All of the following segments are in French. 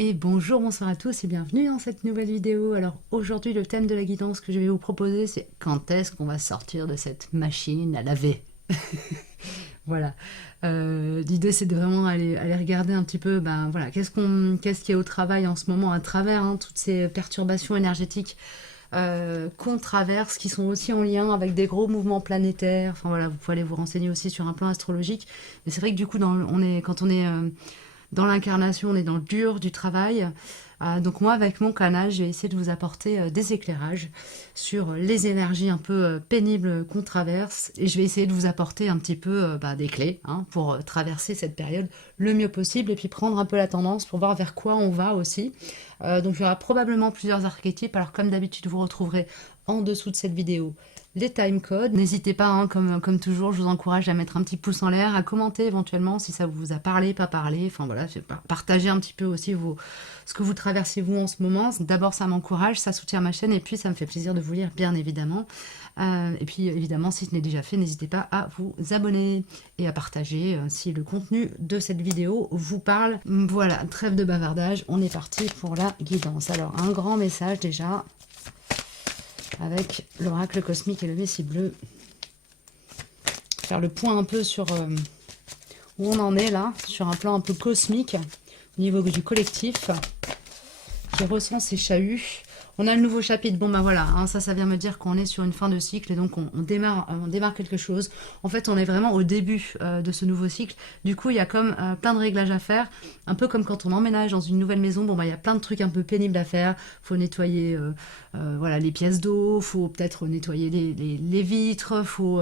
Et bonjour, bonsoir à tous et bienvenue dans cette nouvelle vidéo. Alors aujourd'hui le thème de la guidance que je vais vous proposer c'est quand est-ce qu'on va sortir de cette machine à laver. Voilà. L'idée c'est de vraiment aller regarder un petit peu voilà, qu'est-ce qui est au travail en ce moment à travers toutes ces perturbations énergétiques qu'on traverse, qui sont aussi en lien avec des gros mouvements planétaires. Enfin voilà, vous pouvez aller vous renseigner aussi sur un plan astrologique. Mais c'est vrai que du coup, quand on est dans l'incarnation, on est dans le dur du travail. Donc moi, avec mon canal, je vais essayer de vous apporter des éclairages sur les énergies un peu pénibles qu'on traverse. Et je vais essayer de vous apporter un petit peu des clés pour traverser cette période le mieux possible et puis prendre un peu la tendance pour voir vers quoi on va aussi. Donc il y aura probablement plusieurs archétypes. Alors comme d'habitude, vous retrouverez en dessous de cette vidéo les time codes. N'hésitez pas, comme toujours, je vous encourage à mettre un petit pouce en l'air, à commenter éventuellement si ça vous a parlé, pas parlé. Enfin voilà, partagez un petit peu aussi ce que vous traversez vous en ce moment. D'abord, ça m'encourage, ça soutient ma chaîne et puis ça me fait plaisir de vous lire, bien évidemment. Et puis évidemment, si ce n'est déjà fait, n'hésitez pas à vous abonner et à partager si le contenu de cette vidéo vous parle. Voilà, trêve de bavardage, on est parti pour la guidance. Alors, un grand message déjà avec l'oracle cosmique et le Messie bleu. Faire le point un peu sur où on en est là, sur un plan un peu cosmique, au niveau du collectif, qui ressent ses chahuts. On a le nouveau chapitre, bon ben voilà, ça vient me dire qu'on est sur une fin de cycle et donc on démarre quelque chose. En fait, on est vraiment au début de ce nouveau cycle. Du coup, il y a comme plein de réglages à faire, un peu comme quand on emménage dans une nouvelle maison. Bon ben il y a plein de trucs un peu pénibles à faire. Faut nettoyer voilà, les pièces d'eau, faut peut-être nettoyer les vitres, faut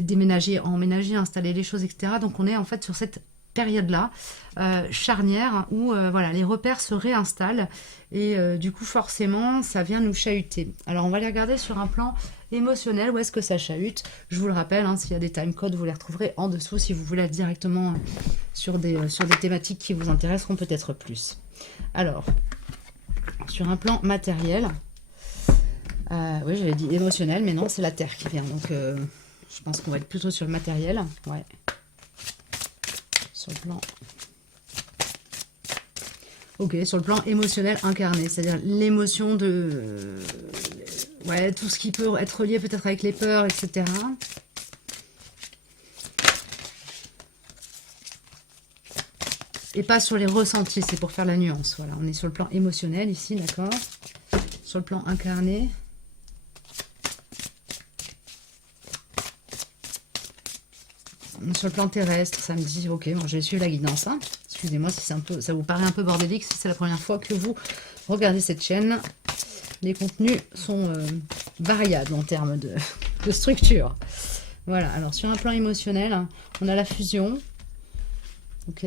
déménager, emménager, installer les choses, etc. Donc on est en fait sur cette période-là, charnière, où voilà, les repères se réinstallent et du coup forcément ça vient nous chahuter. Alors on va les regarder sur un plan émotionnel, où est-ce que ça chahute. Je vous le rappelle, s'il y a des timecodes, vous les retrouverez en dessous si vous voulez être directement sur des thématiques qui vous intéresseront peut-être plus. Alors, sur un plan matériel, oui j'avais dit émotionnel, mais non, c'est la Terre qui vient, donc je pense qu'on va être plutôt sur le matériel, ouais. Sur le plan... Ok, sur le plan émotionnel incarné, c'est-à-dire l'émotion de... ouais, tout ce qui peut être lié peut-être avec les peurs, etc. Et pas sur les ressentis, c'est pour faire la nuance. Voilà, on est sur le plan émotionnel ici, d'accord. Sur le plan incarné... sur le plan terrestre, ça me dit, ok, bon, je vais suivre la guidance. Excusez-moi si ça vous paraît un peu bordélique, si c'est la première fois que vous regardez cette chaîne. Les contenus sont variables en termes de structure. Voilà, alors sur un plan émotionnel, on a la fusion. Ok.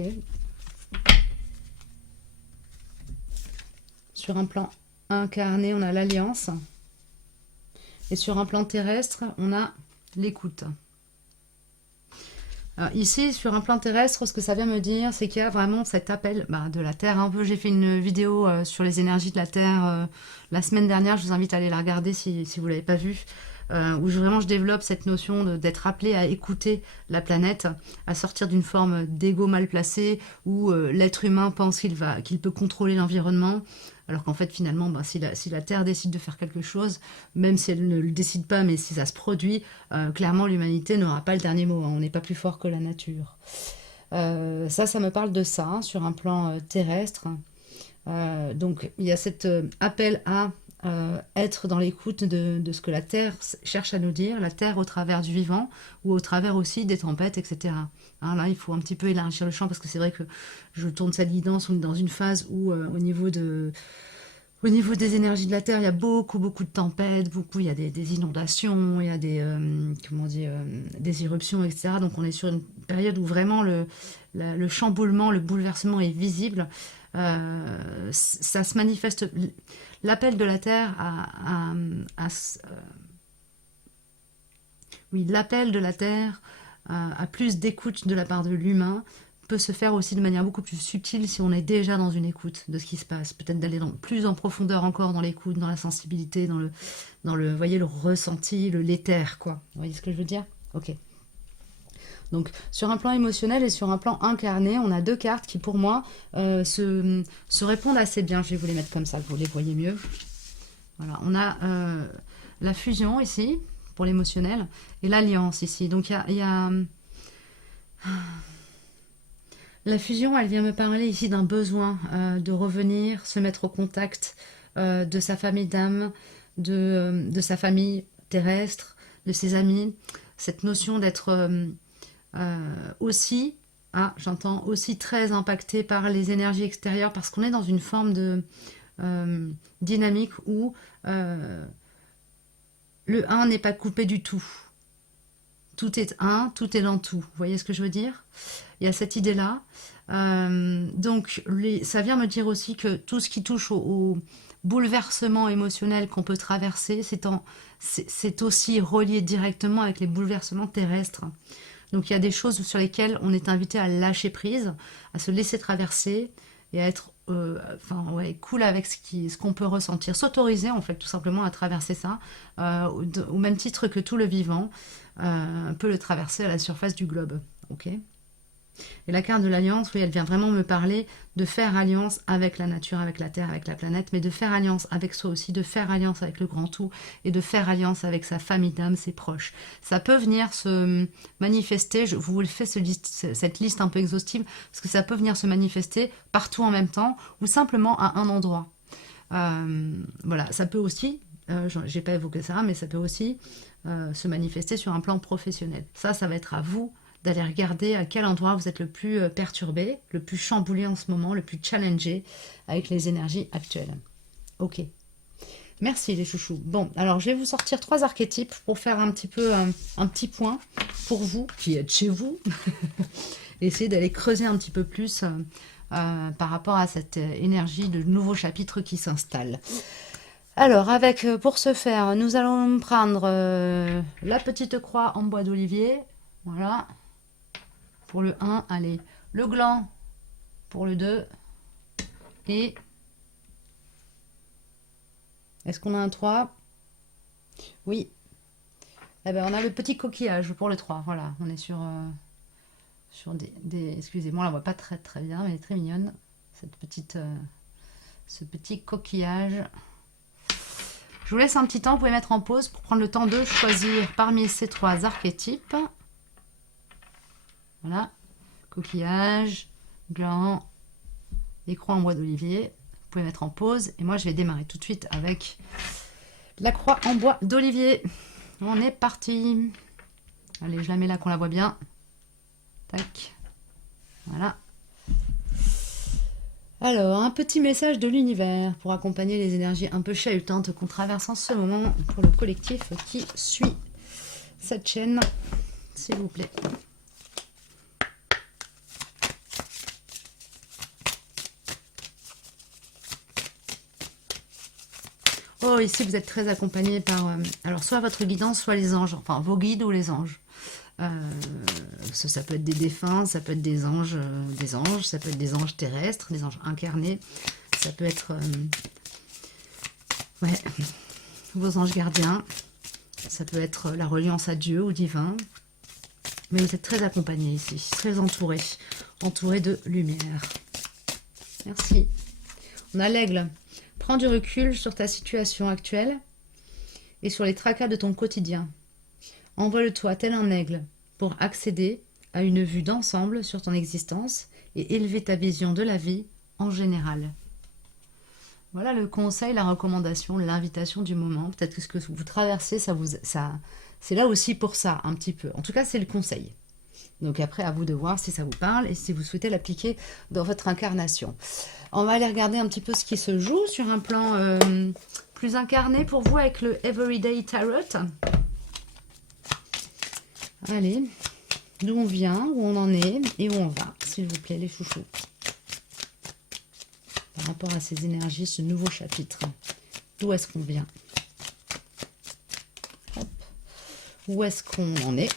Sur un plan incarné, on a l'alliance. Et sur un plan terrestre, on a l'écoute. Alors ici, sur un plan terrestre, ce que ça vient me dire, c'est qu'il y a vraiment cet appel de la Terre. Un peu, j'ai fait une vidéo sur les énergies de la Terre la semaine dernière. Je vous invite à aller la regarder si vous ne l'avez pas vue. Où vraiment je développe cette notion d'être appelé à écouter la planète, à sortir d'une forme d'ego mal placé, où l'être humain pense qu'il peut contrôler l'environnement, alors qu'en fait finalement, si la Terre décide de faire quelque chose, même si elle ne le décide pas, mais si ça se produit, clairement l'humanité n'aura pas le dernier mot, on n'est pas plus fort que la nature. Ça me parle de ça, sur un plan terrestre. Donc il y a cet appel à être dans l'écoute de ce que la Terre cherche à nous dire, la Terre au travers du vivant, ou au travers aussi des tempêtes, etc. Là, il faut un petit peu élargir le champ, parce que c'est vrai que je tourne cette guidance, on est dans une phase où, au niveau des énergies de la Terre, il y a beaucoup de tempêtes, il y a des inondations, il y a des éruptions, etc. Donc on est sur une période où vraiment le chamboulement, le bouleversement est visible. Ça se manifeste... L'appel de la Terre l'appel de la Terre à plus d'écoute de la part de l'humain peut se faire aussi de manière beaucoup plus subtile si on est déjà dans une écoute de ce qui se passe. Peut-être d'aller plus en profondeur encore dans l'écoute, dans la sensibilité, vous voyez, le ressenti, l'éther, quoi. Vous voyez ce que je veux dire? Ok. Donc sur un plan émotionnel et sur un plan incarné, on a deux cartes qui pour moi se répondent assez bien. Je vais vous les mettre comme ça, que vous les voyez mieux. Voilà, on a la fusion ici, pour l'émotionnel, et l'alliance ici. Donc il y a la fusion, elle vient me parler ici d'un besoin de revenir, se mettre au contact de sa famille d'âme, de sa famille terrestre, de ses amis. Cette notion d'être aussi, j'entends, aussi très impacté par les énergies extérieures, parce qu'on est dans une forme de dynamique où le un n'est pas coupé du tout. Tout est un, tout est dans tout. Vous voyez ce que je veux dire? Il y a cette idée-là. Donc, ça vient me dire aussi que tout ce qui touche au bouleversement émotionnel qu'on peut traverser, c'est aussi relié directement avec les bouleversements terrestres. Donc, il y a des choses sur lesquelles on est invité à lâcher prise, à se laisser traverser et à être cool avec ce qu'on peut ressentir. S'autoriser, en fait, tout simplement à traverser ça, au même titre que tout le vivant peut le traverser à la surface du globe. Ok ? Et la carte de l'alliance, oui, elle vient vraiment me parler de faire alliance avec la nature, avec la terre, avec la planète, mais de faire alliance avec soi aussi, de faire alliance avec le grand tout et de faire alliance avec sa famille d'âme, ses proches. Ça peut venir se manifester, je vous fais cette liste un peu exhaustive, parce que ça peut venir se manifester partout en même temps ou simplement à un endroit. Voilà, ça peut aussi, j'ai pas évoqué ça, mais ça peut aussi se manifester sur un plan professionnel. Ça va être à vous d'aller regarder à quel endroit vous êtes le plus perturbé, le plus chamboulé en ce moment, le plus challengé avec les énergies actuelles. Ok. Merci les chouchous. Bon, alors je vais vous sortir 3 archétypes pour faire un petit peu un petit point pour vous qui êtes chez vous. Essayer d'aller creuser un petit peu plus par rapport à cette énergie de nouveau chapitre qui s'installe. Alors, pour ce faire, nous allons prendre la petite croix en bois d'olivier. Voilà. Pour le 1, allez, le gland pour le 2. Et est-ce qu'on a un 3? Oui. Eh ben, on a le petit coquillage pour le 3. Voilà, on est sur des excusez-moi, on la voit pas très très bien, mais elle est très mignonne. Ce petit coquillage. Je vous laisse un petit temps, vous pouvez mettre en pause pour prendre le temps de choisir parmi ces 3 archétypes. Voilà, coquillage, gland et croix en bois d'olivier. Vous pouvez mettre en pause et moi je vais démarrer tout de suite avec la croix en bois d'olivier. On est parti. Allez, je la mets là qu'on la voit bien. Tac. Voilà. Alors, un petit message de l'univers pour accompagner les énergies un peu chahutantes qu'on traverse en ce moment pour le collectif qui suit cette chaîne, s'il vous plaît. Oh, ici, vous êtes très accompagné par, alors, soit votre guidance, soit les anges, enfin, vos guides ou les anges. Ça peut être des défunts, ça peut être des anges, ça peut être des anges terrestres, des anges incarnés, ça peut être vos anges gardiens, ça peut être la reliance à Dieu ou divin. Mais vous êtes très accompagné ici, très entouré de lumière. Merci. On a l'aigle. Prends du recul sur ta situation actuelle et sur les tracas de ton quotidien. Envole-toi tel un aigle pour accéder à une vue d'ensemble sur ton existence et élever ta vision de la vie en général. Voilà le conseil, la recommandation, l'invitation du moment. Peut-être que ce que vous traversez, c'est là aussi pour ça, un petit peu. En tout cas, c'est le conseil. Donc après, à vous de voir si ça vous parle et si vous souhaitez l'appliquer dans votre incarnation. On va aller regarder un petit peu ce qui se joue sur un plan plus incarné pour vous avec le Everyday Tarot. Allez, d'où on vient, où on en est et où on va, s'il vous plaît, les chouchous. Par rapport à ces énergies, ce nouveau chapitre. D'où est-ce qu'on vient? Hop. Où est-ce qu'on en est?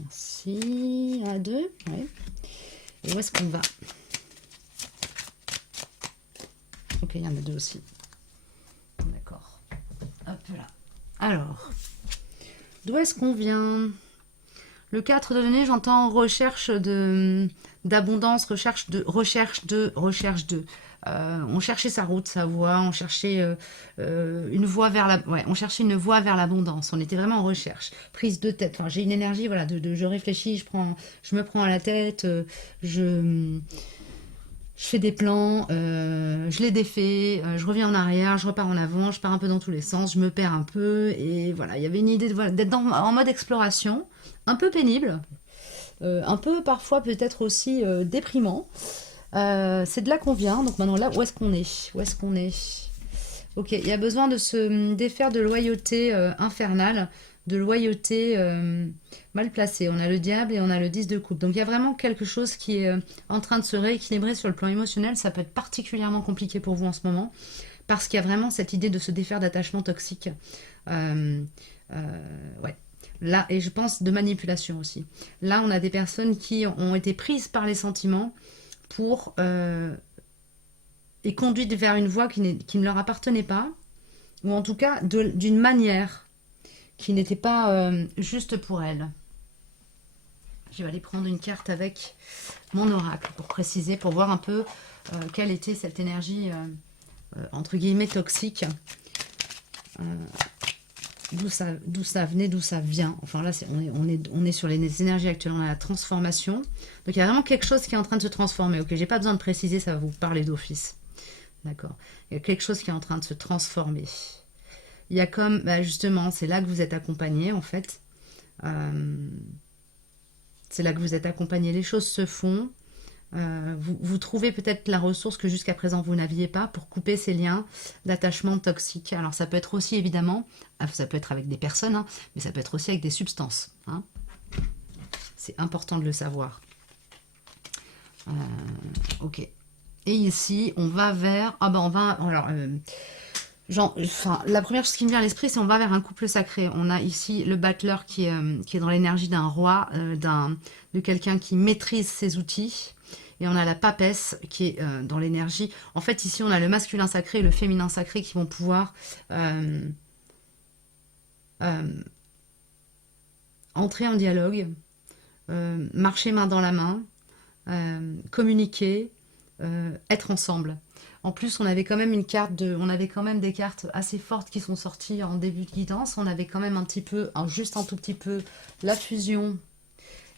Merci. 1, 2. Ouais. Et où est-ce qu'on va? Ok, il y en a 2 aussi. D'accord. Hop là. Alors, d'où est-ce qu'on vient? Le 4 de denier, j'entends recherche d'abondance, recherche de. On cherchait sa route, sa voie, on cherchait une voie vers ouais, on cherchait une voie vers l'abondance. On était vraiment en recherche, prise de tête. Enfin, j'ai une énergie, voilà, je réfléchis, je me prends à la tête, je, je fais des plans, je les défais, je reviens en arrière, je repars en avant, je pars un peu dans tous les sens, je me perds un peu. Et voilà, il y avait une idée voilà, d'être en mode exploration, un peu pénible, un peu parfois peut-être aussi déprimant. C'est de là qu'on vient, donc maintenant là, où est-ce qu'on est? Où est-ce qu'on est? Ok, il y a besoin de se défaire de loyauté infernale, de loyauté mal placée. On a le diable et on a le 10 de coupe. Donc il y a vraiment quelque chose qui est en train de se rééquilibrer sur le plan émotionnel. Ça peut être particulièrement compliqué pour vous en ce moment, parce qu'il y a vraiment cette idée de se défaire d'attachements toxiques. Euh, ouais. Là, et je pense de manipulation aussi. Là, on a des personnes qui ont été prises par les sentiments pour et conduites vers une voie qui ne leur appartenait pas, ou en tout cas d'une manière qui n'était pas juste pour elles. Je vais aller prendre une carte avec mon oracle pour préciser, pour voir un peu quelle était cette énergie entre guillemets toxique, d'où ça venait, d'où ça vient. Enfin là, on est sur les énergies actuelles, on a la transformation. Donc il y a vraiment quelque chose qui est en train de se transformer. Ok, j'ai pas besoin de préciser, ça va vous parler d'office. D'accord. Il y a quelque chose qui est en train de se transformer. Il y a comme, bah justement, c'est là que vous êtes accompagné en fait. Euh, c'est là que vous êtes accompagné. Les choses se font. Vous trouvez peut-être la ressource que jusqu'à présent vous n'aviez pas pour couper ces liens d'attachement toxique. Alors ça peut être aussi évidemment, ça peut être avec des personnes, hein, mais ça peut être aussi avec des substances. Hein. C'est important de le savoir. Ok. Et ici, on va vers... Ah ben on va... Alors, enfin, la première chose qui me vient à l'esprit, c'est on va vers un couple sacré. On a ici le battleur qui est dans l'énergie d'un roi, de quelqu'un qui maîtrise ses outils. Et on a la papesse qui est dans l'énergie. En fait, ici, on a le masculin sacré et le féminin sacré qui vont pouvoir entrer en dialogue, marcher main dans la main, communiquer, être ensemble. En plus, on avait quand même on avait quand même des cartes assez fortes qui sont sorties en début de guidance. On avait quand même un petit peu, juste un tout petit peu, la fusion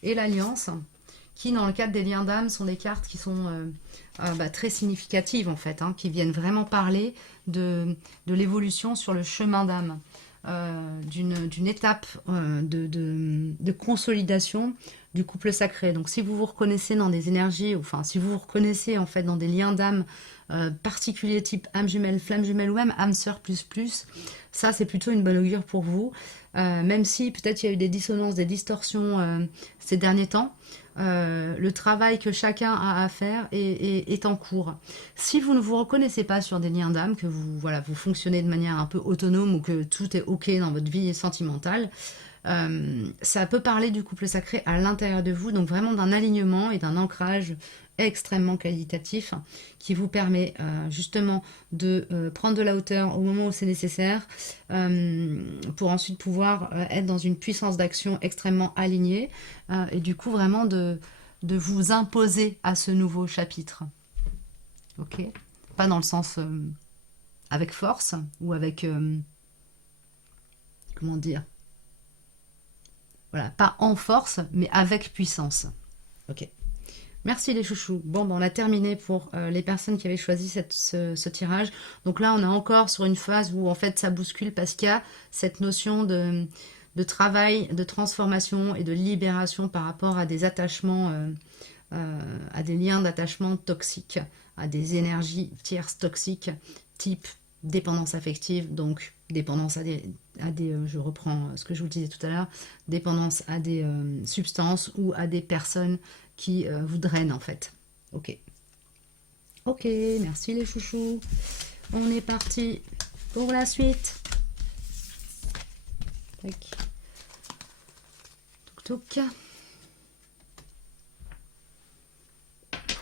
et l'alliance, qui dans le cadre des liens d'âme sont des cartes qui sont très significatives en fait, hein, qui viennent vraiment parler de l'évolution sur le chemin d'âme. D'une étape de consolidation du couple sacré. Donc si vous vous reconnaissez dans des énergies, enfin si vous vous reconnaissez en fait dans des liens d'âme particuliers type âme jumelle, flamme jumelle ou même âme sœur plus, ça c'est plutôt une bonne augure pour vous. Même si peut-être il y a eu des dissonances, des distorsions ces derniers temps, le travail que chacun a à faire est en cours. Si vous ne vous reconnaissez pas sur des liens d'âme, que vous fonctionnez de manière un peu autonome ou que tout est ok dans votre vie sentimentale, ça peut parler du couple sacré à l'intérieur de vous, donc vraiment d'un alignement et d'un ancrage extrêmement qualitatif qui vous permet justement de prendre de la hauteur au moment où c'est nécessaire pour ensuite pouvoir être dans une puissance d'action extrêmement alignée et du coup vraiment de vous imposer à ce nouveau chapitre. Ok, pas dans le sens avec force ou avec comment dire, voilà, pas en force mais avec puissance. Ok. Merci les chouchous. Bon, ben, on a terminé pour les personnes qui avaient choisi ce tirage. Donc là, on est encore sur une phase où en fait ça bouscule parce qu'il y a cette notion de travail, de transformation et de libération par rapport à des attachements, à des liens d'attachement toxiques, à des énergies tierces toxiques, type dépendance affective, donc dépendance à des je reprends ce que je vous disais tout à l'heure, dépendance à des substances ou à des personnes qui vous drainent en fait. Ok. Ok, merci les chouchous. On est parti pour la suite. Tac. Touk touk.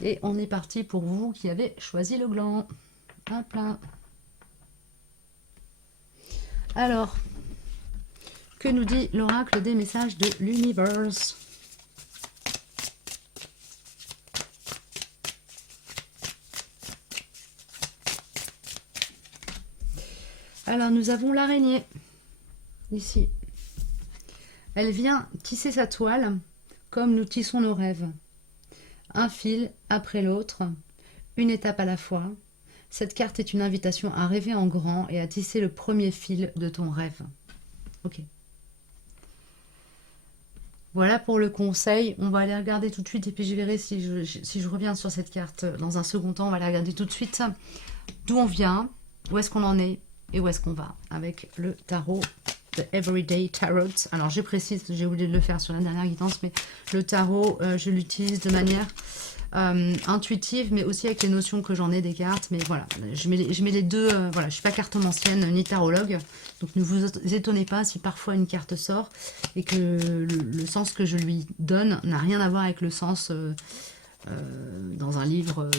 Et on est parti pour vous qui avez choisi le gland. Hop là. Alors, Que nous dit l'oracle des messages de l'univers? Alors, nous avons l'araignée, ici. Elle vient tisser sa toile comme nous tissons nos rêves. Un fil après l'autre, une étape à la fois. Cette carte est une invitation à rêver en grand et à tisser le premier fil de ton rêve. Ok. Voilà pour le conseil. On va aller regarder tout de suite et puis je verrai si je reviens sur cette carte dans un second temps. On va aller regarder tout de suite d'où on vient, où est-ce qu'on en est et où est-ce qu'on va avec le tarot de Everyday Tarot. Alors je précise, j'ai oublié de le faire sur la dernière guidance, mais le tarot, je l'utilise de manière intuitive, mais aussi avec les notions que j'en ai des cartes. Mais voilà, je mets les deux. Voilà, je ne suis pas cartomancienne ni tarologue, donc ne vous étonnez pas si parfois une carte sort et que le sens que je lui donne n'a rien à voir avec le sens dans un livre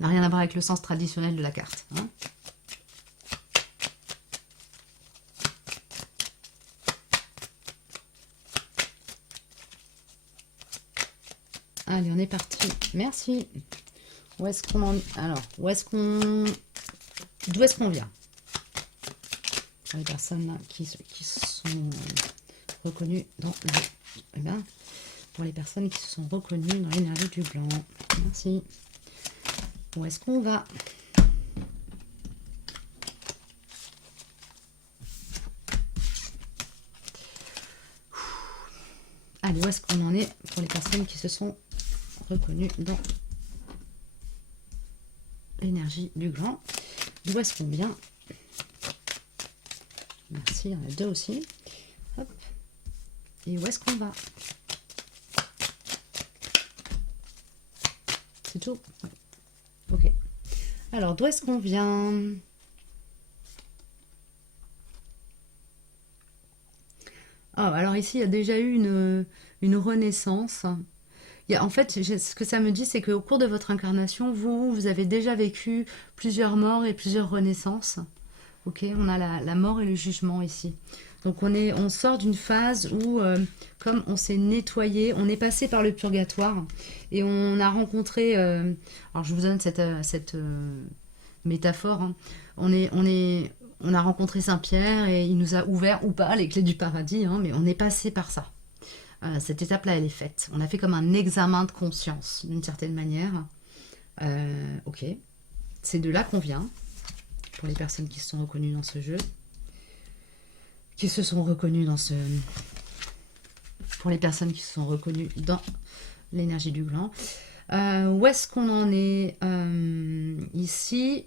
n'a rien à voir avec le sens traditionnel de la carte. Hein. Allez, on est parti. Merci. Où est-ce qu'on en... Alors, d'où est-ce qu'on vient? Les personnes là, qui sont reconnues dans le... Eh bien, pour les personnes qui se sont reconnues dans l'énergie du blanc. Merci. Où est-ce qu'on va? Allez, où est-ce qu'on en est pour les personnes qui se sont reconnues dans l'énergie du gland? D'où est-ce qu'on vient? Merci, il y en a deux aussi. Hop. Et où est-ce qu'on va? C'est tout? Ouais. Ok. Alors, d'où est-ce qu'on vient? Oh, alors ici, il y a déjà eu une renaissance. En fait, ce que ça me dit, c'est qu'au cours de votre incarnation, vous avez déjà vécu plusieurs morts et plusieurs renaissances. Ok, on a la mort et le jugement ici. Donc on sort d'une phase où, comme on s'est nettoyé, on est passé par le purgatoire et on a rencontré... alors je vous donne cette métaphore. Hein. On a rencontré Saint-Pierre et il nous a ouvert ou pas les clés du paradis, hein, mais on est passé par ça. Cette étape-là, elle est faite. On a fait comme un examen de conscience, d'une certaine manière. Ok, c'est de là qu'on vient, pour les personnes qui se sont reconnues dans ce jeu, qui se sont reconnues dans ce... Pour les personnes qui se sont reconnues dans l'énergie du gland. Où est-ce qu'on en est ici?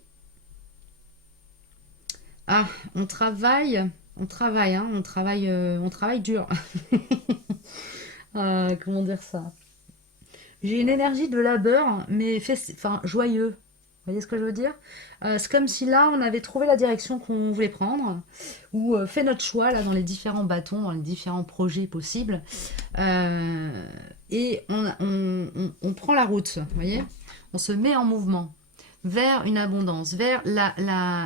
Ah, on travaille, hein, on travaille dur. Comment dire ça? J'ai une énergie de labeur, mais enfin, joyeux. Vous voyez ce que je veux dire? C'est comme si là, on avait trouvé la direction qu'on voulait prendre, ou fait notre choix là dans les différents bâtons, dans les différents projets possibles, et on prend la route, vous voyez? On se met en mouvement vers une abondance, vers la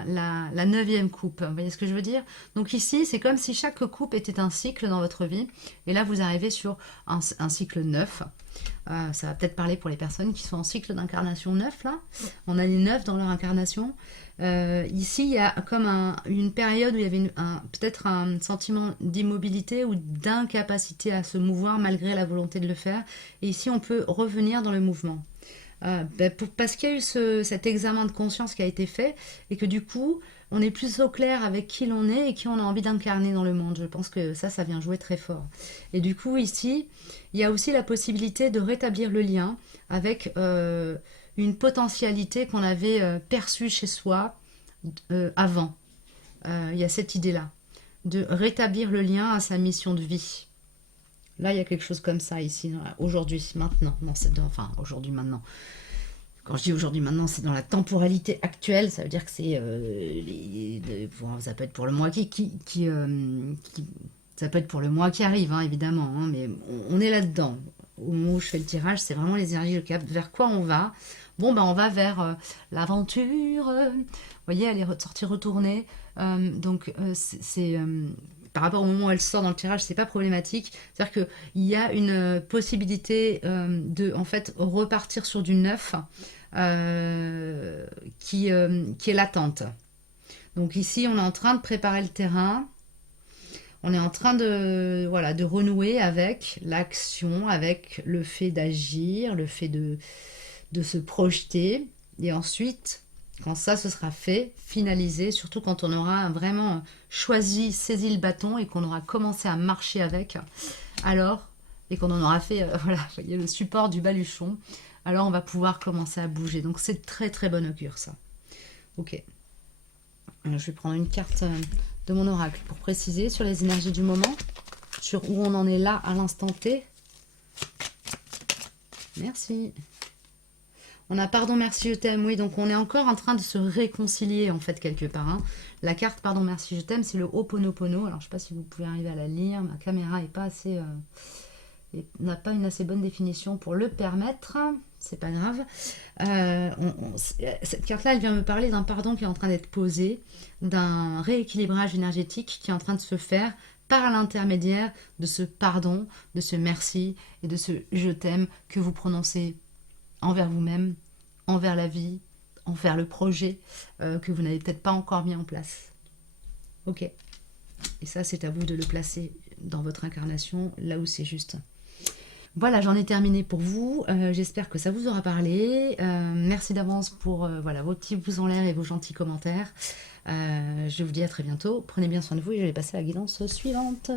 9e coupe. Vous voyez ce que je veux dire? Donc ici, c'est comme si chaque coupe était un cycle dans votre vie. Et là, vous arrivez sur un cycle 9. Ça va peut-être parler pour les personnes qui sont en cycle d'incarnation 9, là. On a les 9 dans leur incarnation. Ici, il y a comme une période où il y avait peut-être un sentiment d'immobilité ou d'incapacité à se mouvoir malgré la volonté de le faire. Et ici, on peut revenir dans le mouvement. Parce qu'il y a eu cet examen de conscience qui a été fait et que du coup on est plus au clair avec qui l'on est et qui on a envie d'incarner dans le monde. Je pense que ça vient jouer très fort. Et du coup ici il y a aussi la possibilité de rétablir le lien avec une potentialité qu'on avait perçue chez soi avant. Il y a cette idée là de rétablir le lien à sa mission de vie. Là, il y a quelque chose comme ça ici, aujourd'hui, maintenant. Non, enfin, aujourd'hui, maintenant. Quand je dis aujourd'hui, maintenant, c'est dans la temporalité actuelle. Ça veut dire que c'est... ça peut être pour le mois ça peut être pour le mois qui arrive, hein, évidemment. Hein, mais on est là-dedans. Au moment où je fais le tirage, c'est vraiment les énergies, le cap. Vers quoi on va? Bon, on va vers l'aventure. Vous voyez, elle est sortie retournée. Donc, c'est... par rapport au moment où elle sort dans le tirage, c'est pas problématique. C'est-à-dire qu'il y a une possibilité de en fait repartir sur du neuf qui est latente. Donc ici, on est en train de préparer le terrain. On est en train de, voilà, de renouer avec l'action, avec le fait d'agir, le fait de se projeter. Et ensuite, quand ça se sera fait, finalisé, surtout quand on aura vraiment choisi, saisi le bâton et qu'on aura commencé à marcher avec, alors, et qu'on en aura fait voilà, vous voyez, le support du baluchon, alors on va pouvoir commencer à bouger. Donc c'est très très bon augure ça. Ok. Alors, je vais prendre une carte de mon oracle pour préciser sur les énergies du moment, sur où on en est là à l'instant T. Merci. On a pardon, merci, je t'aime. Oui, donc on est encore en train de se réconcilier en fait quelque part. Hein. La carte pardon, merci, je t'aime, c'est le Ho'oponopono. Alors je ne sais pas si vous pouvez arriver à la lire. Ma caméra est pas assez, n'a pas une assez bonne définition pour le permettre. C'est pas grave. Cette carte-là, elle vient me parler d'un pardon qui est en train d'être posé, d'un rééquilibrage énergétique qui est en train de se faire par l'intermédiaire de ce pardon, de ce merci et de ce je t'aime que vous prononcez envers vous-même, envers la vie, envers le projet que vous n'avez peut-être pas encore mis en place. Ok. Et ça, c'est à vous de le placer dans votre incarnation, là où c'est juste. Voilà, j'en ai terminé pour vous. J'espère que ça vous aura parlé. Merci d'avance pour voilà, vos petits pouces en l'air et vos gentils commentaires. Je vous dis à très bientôt. Prenez bien soin de vous et je vais passer à la guidance suivante.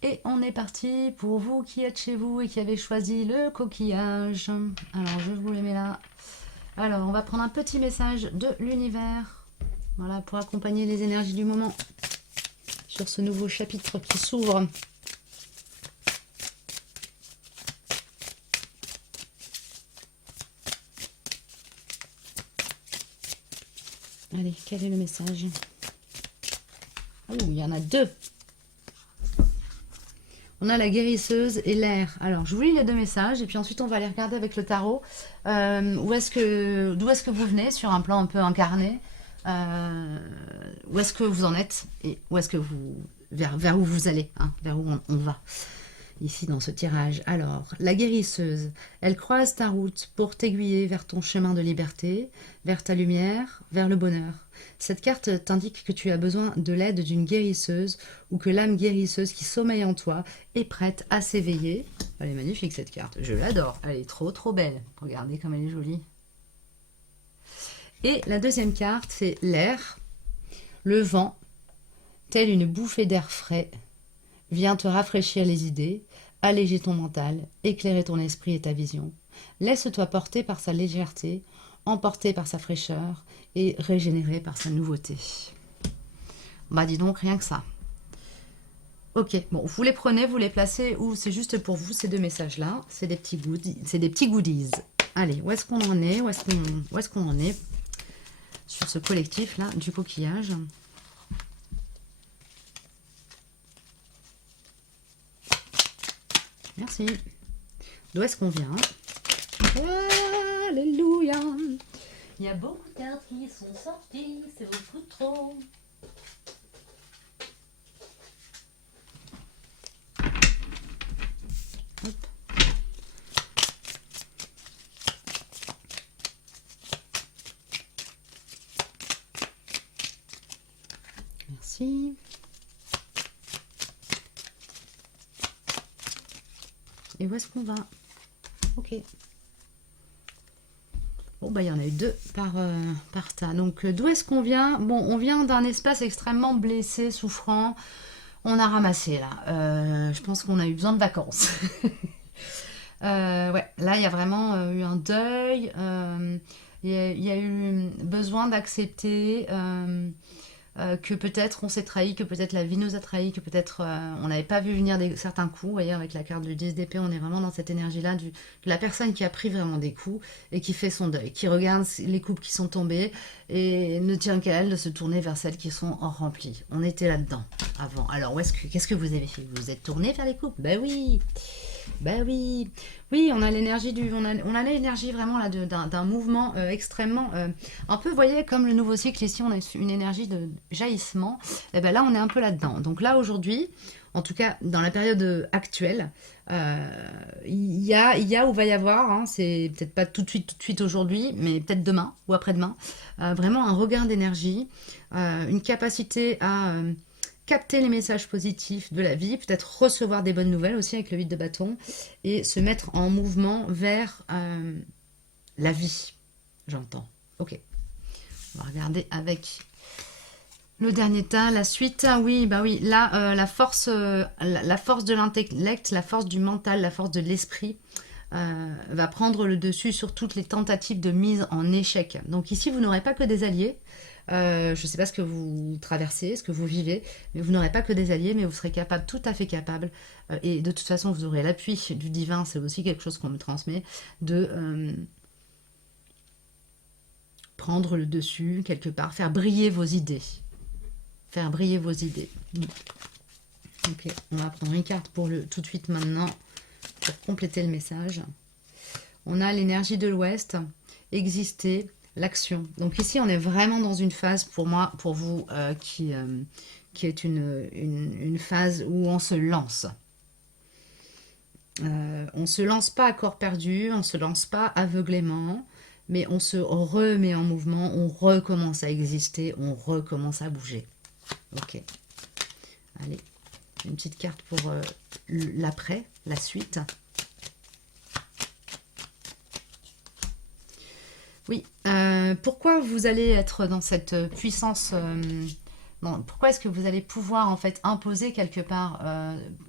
Et on est parti pour vous qui êtes chez vous et qui avez choisi le coquillage. Alors, je vous le mets là. Alors, on va prendre un petit message de l'univers. Voilà, pour accompagner les énergies du moment sur ce nouveau chapitre qui s'ouvre. Allez, quel est le message? Oh, il y en a deux. On a la guérisseuse et l'air. Alors, je vous lis les deux messages et puis ensuite on va aller regarder avec le tarot d'où est-ce que vous venez sur un plan un peu incarné, où est-ce que vous en êtes et où est-ce que vous vers où vous allez, hein, vers où on va ici dans ce tirage. Alors, la guérisseuse, elle croise ta route pour t'aiguiller vers ton chemin de liberté, vers ta lumière, vers le bonheur. Cette carte t'indique que tu as besoin de l'aide d'une guérisseuse ou que l'âme guérisseuse qui sommeille en toi est prête à s'éveiller. Elle est magnifique cette carte, je l'adore, elle est trop trop belle. Regardez comme elle est jolie. Et la deuxième carte, c'est l'air, le vent, tel une bouffée d'air frais, vient te rafraîchir les idées, alléger ton mental, éclairer ton esprit et ta vision. Laisse-toi porter par sa légèreté, emporter par sa fraîcheur et régénérer par sa nouveauté. Bah dis donc, rien que ça. Ok, bon, vous les prenez, vous les placez où c'est juste pour vous ces deux messages-là. C'est des petits goodies. Allez, où est-ce qu'on en est? Où est-ce qu'on en est sur ce collectif-là du coquillage? Merci. D'où est-ce qu'on vient? Alléluia. Il y a beaucoup de cartes qui sont sorties, c'est beaucoup trop. Hop. Merci. Et où est-ce qu'on va? Ok. Bon, bah, il y en a eu deux par tas. Donc, d'où est-ce qu'on vient? Bon, on vient d'un espace extrêmement blessé, souffrant. On a ramassé, là. Je pense qu'on a eu besoin de vacances. Ouais, là, il y a vraiment eu un deuil. Il y a eu besoin d'accepter que peut-être on s'est trahi, que peut-être la vie nous a trahi, que peut-être on n'avait pas vu venir certains coups. Vous voyez, avec la carte du 10 d'épée, on est vraiment dans cette énergie-là de la personne qui a pris vraiment des coups et qui fait son deuil, qui regarde les coupes qui sont tombées et ne tient qu'à elle de se tourner vers celles qui sont remplies. On était là-dedans avant. Alors, qu'est-ce que vous avez fait? Vous vous êtes tourné vers les coupes? Ben oui! Ben oui, oui, on a l'énergie on a l'énergie vraiment là d'un mouvement extrêmement un peu, vous voyez, comme le nouveau cycle ici, on a une énergie de jaillissement. Et ben là, on est un peu là-dedans. Donc là, aujourd'hui, en tout cas dans la période actuelle, il y a ou va y avoir, hein, c'est peut-être pas tout de suite aujourd'hui, mais peut-être demain ou après-demain, vraiment un regain d'énergie, une capacité à capter les messages positifs de la vie, peut-être recevoir des bonnes nouvelles aussi avec le 8 de bâton, et se mettre en mouvement vers la vie, j'entends. Ok, on va regarder avec le dernier tas, la suite. Ah oui, bah oui, là, la force de l'intellect, la force du mental, la force de l'esprit va prendre le dessus sur toutes les tentatives de mise en échec. Donc ici, vous n'aurez pas que des alliés. Je ne sais pas ce que vous traversez, ce que vous vivez, mais vous n'aurez pas que des alliés, mais vous serez capable, tout à fait capable, et de toute façon vous aurez l'appui du divin, c'est aussi quelque chose qu'on me transmet, de prendre le dessus quelque part, faire briller vos idées. Faire briller vos idées. Ok, on va prendre une carte pour tout de suite maintenant, pour compléter le message. On a l'énergie de l'Ouest, exister, l'action. Donc ici, on est vraiment dans une phase, pour moi, pour vous, qui est une phase où on se lance. On ne se lance pas à corps perdu, on ne se lance pas aveuglément, mais on se remet en mouvement, on recommence à exister, on recommence à bouger. Ok. Allez, une petite carte pour l'après, la suite. Oui, pourquoi vous allez être dans cette puissance pourquoi est-ce que vous allez pouvoir en fait imposer quelque part,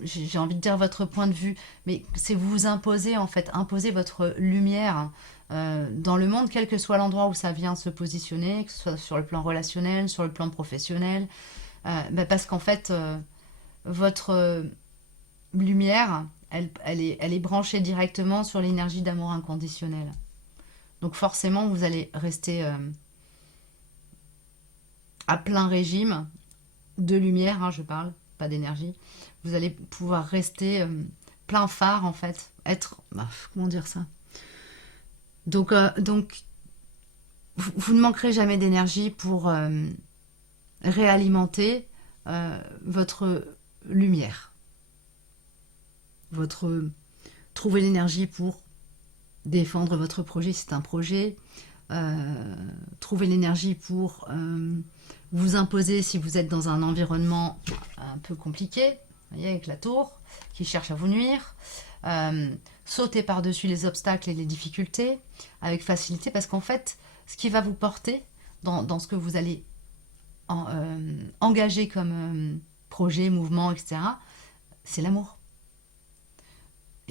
j'ai envie de dire votre point de vue, mais c'est vous imposer en fait, imposer votre lumière dans le monde, quel que soit l'endroit où ça vient se positionner, que ce soit sur le plan relationnel, sur le plan professionnel, parce qu'en fait, votre lumière, elle est branchée directement sur l'énergie d'amour inconditionnel. Donc forcément, vous allez rester à plein régime de lumière, hein, je parle, pas d'énergie. Vous allez pouvoir rester plein phare, en fait. Être... comment dire ça? Donc vous ne manquerez jamais d'énergie pour réalimenter votre lumière. Trouver l'énergie pour défendre votre projet, c'est un projet. Trouver l'énergie pour vous imposer si vous êtes dans un environnement un peu compliqué, vous voyez, avec la tour qui cherche à vous nuire. Sauter par-dessus les obstacles et les difficultés avec facilité, parce qu'en fait, ce qui va vous porter dans ce que vous allez engager comme projet, mouvement, etc., c'est l'amour.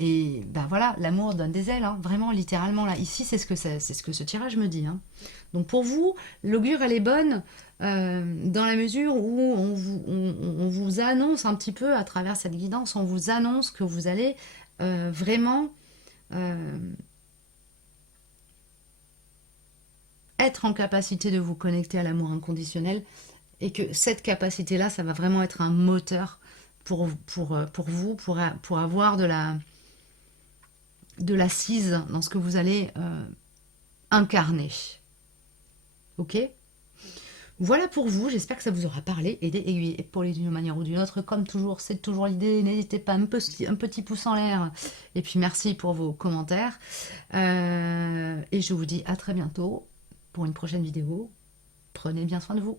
Et ben voilà, l'amour donne des ailes, hein, vraiment, littéralement, là. Ici, c'est ce que ce tirage me dit. Hein. Donc pour vous, l'augure, elle est bonne dans la mesure où on vous annonce un petit peu, à travers cette guidance, on vous annonce que vous allez vraiment être en capacité de vous connecter à l'amour inconditionnel, et que cette capacité-là, ça va vraiment être un moteur pour vous, pour avoir de l'assise dans ce que vous allez incarner. Ok? Voilà pour vous, j'espère que ça vous aura parlé, aidé, aiguillé, épaulé d'une manière ou d'une autre. Comme toujours, c'est toujours l'idée, n'hésitez pas, un petit pouce en l'air. Et puis merci pour vos commentaires. Et je vous dis à très bientôt pour une prochaine vidéo. Prenez bien soin de vous.